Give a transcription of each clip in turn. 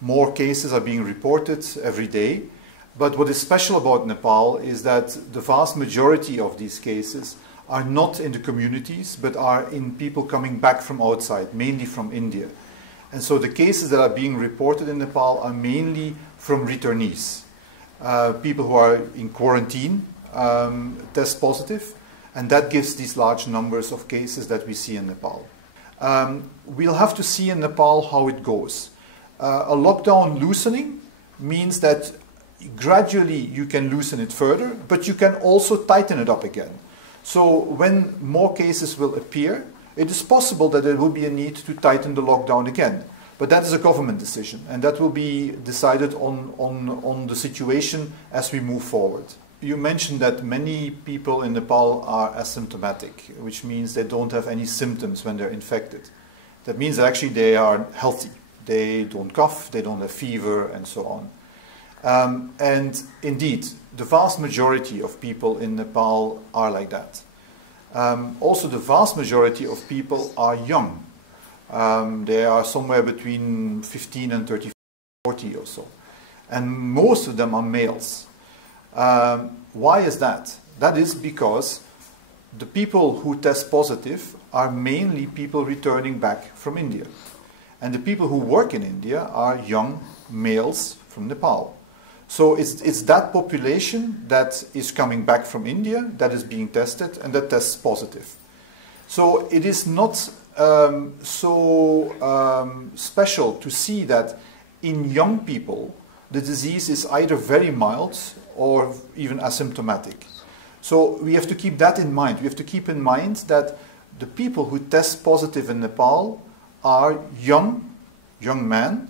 More cases are being reported every day. But what is special about Nepal is that the vast majority of these cases are not in the communities, but are in people coming back from outside, mainly from India. And so the cases that are being reported in Nepal are mainly from returnees. People who are in quarantine test positive, and that gives these large numbers of cases that we see in Nepal. We'll have to see in Nepal how it goes. A lockdown loosening means that gradually you can loosen it further, but you can also tighten it up again. So when more cases will appear, it is possible that there will be a need to tighten the lockdown again. But that is a government decision, and that will be decided on the situation as we move forward. You mentioned that many people in Nepal are asymptomatic, which means they don't have any symptoms when they're infected. That means that actually they are healthy. They don't cough, they don't have fever, and so on. And indeed, the vast majority of people in Nepal are like that. Also, the vast majority of people are young. They are somewhere between 15 and 30, 40 or so. And most of them are males. Why is that? That is because the people who test positive are mainly people returning back from India. And the people who work in India are young males from Nepal. So it's that population that is coming back from India that is being tested and that tests positive. So it is not special to see that in young people the disease is either very mild or even asymptomatic. So we have to keep that in mind. We have to keep in mind that the people who test positive in Nepal are young men,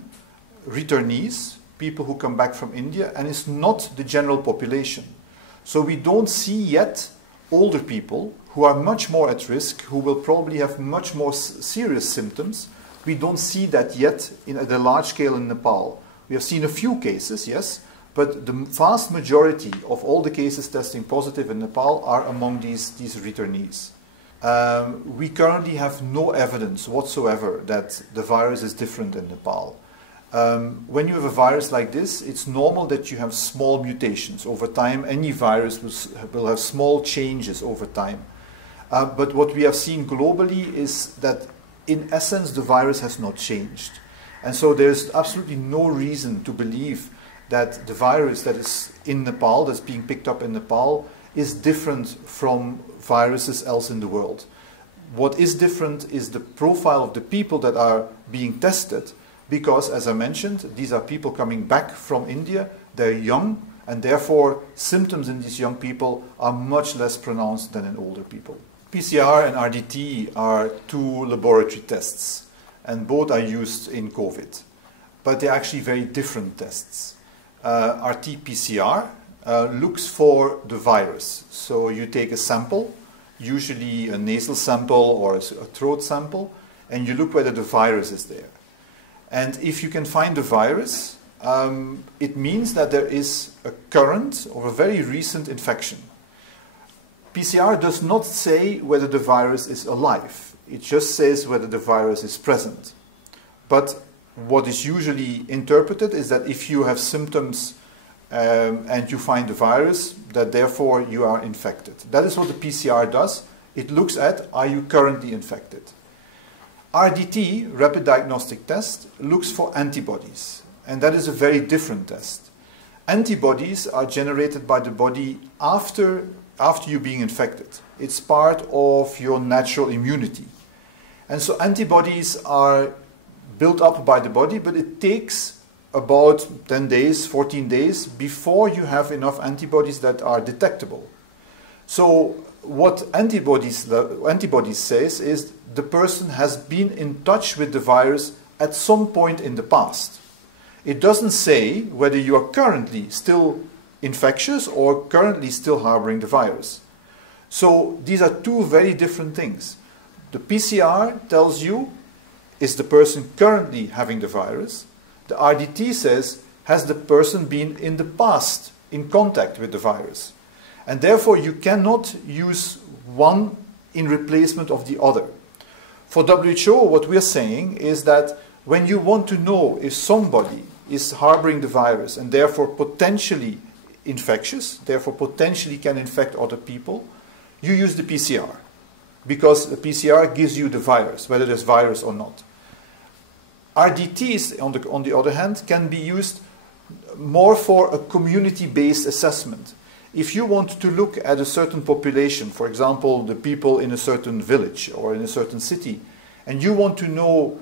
returnees, people who come back from India, and it's not the general population. So we don't see yet older people who are much more at risk, who will probably have much more serious symptoms. We don't see that yet at a large scale in Nepal. We have seen a few cases, yes, but the vast majority of all the cases testing positive in Nepal are among these returnees. We currently have no evidence whatsoever that the virus is different in Nepal. When you have a virus like this, it's normal that you have small mutations over time. Any virus will have small changes over time. But what we have seen globally is that in essence the virus has not changed. And so there's absolutely no reason to believe that the virus that is in Nepal, that's being picked up in Nepal, is different from viruses else in the world. What is different is the profile of the people that are being tested, because, as I mentioned, these are people coming back from India, they're young, and therefore symptoms in these young people are much less pronounced than in older people. PCR and RDT are two laboratory tests, and both are used in COVID, but they're actually very different tests. RT-PCR looks for the virus. So you take a sample, usually a nasal sample or a throat sample, and you look whether the virus is there. And if you can find the virus, it means that there is a current or a very recent infection. PCR does not say whether the virus is alive. It just says whether the virus is present. But what is usually interpreted is that if you have symptoms and you find the virus, that therefore you are infected. That is what the PCR does. It looks at, are you currently infected? RDT, Rapid Diagnostic Test, looks for antibodies, and that is a very different test. Antibodies are generated by the body after you being infected. It's part of your natural immunity. And so antibodies are built up by the body, but it takes about 10 days, 14 days before you have enough antibodies that are detectable. So what antibodies says is the person has been in touch with the virus at some point in the past. It doesn't say whether you are currently still infectious or currently still harboring the virus. So these are two very different things. The PCR tells you, is the person currently having the virus? The RDT says, has the person been in the past in contact with the virus? And therefore you cannot use one in replacement of the other. For WHO, what we're saying is that when you want to know if somebody is harboring the virus and therefore potentially infectious, therefore potentially can infect other people, you use the PCR. Because the PCR gives you the virus, whether there's virus or not. RDTs, on the other hand, can be used more for a community-based assessment. If you want to look at a certain population, for example, the people in a certain village or in a certain city, and you want to know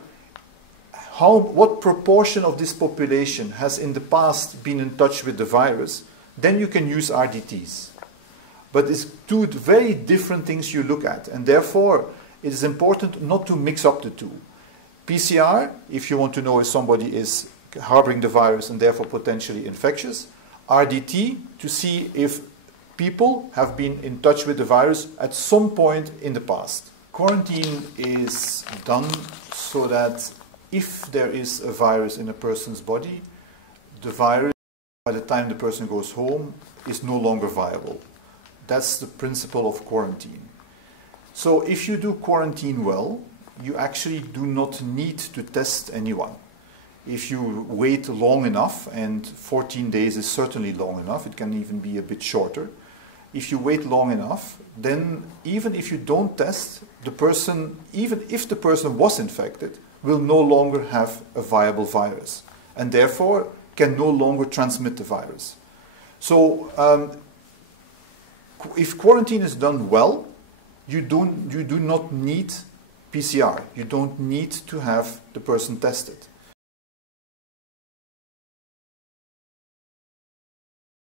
what proportion of this population has in the past been in touch with the virus, then you can use RDTs. But it's two very different things you look at, and therefore it is important not to mix up the two. PCR, if you want to know if somebody is harboring the virus and therefore potentially infectious. RDT, to see if people have been in touch with the virus at some point in the past. Quarantine is done so that if there is a virus in a person's body, the virus, by the time the person goes home, is no longer viable. That's the principle of quarantine. So if you do quarantine well, you actually do not need to test anyone. If you wait long enough, and 14 days is certainly long enough, it can even be a bit shorter. If you wait long enough, then even if you don't test, the person, even if the person was infected, will no longer have a viable virus, and therefore can no longer transmit the virus. So if quarantine is done well, you do not need PCR. You don't need to have the person tested.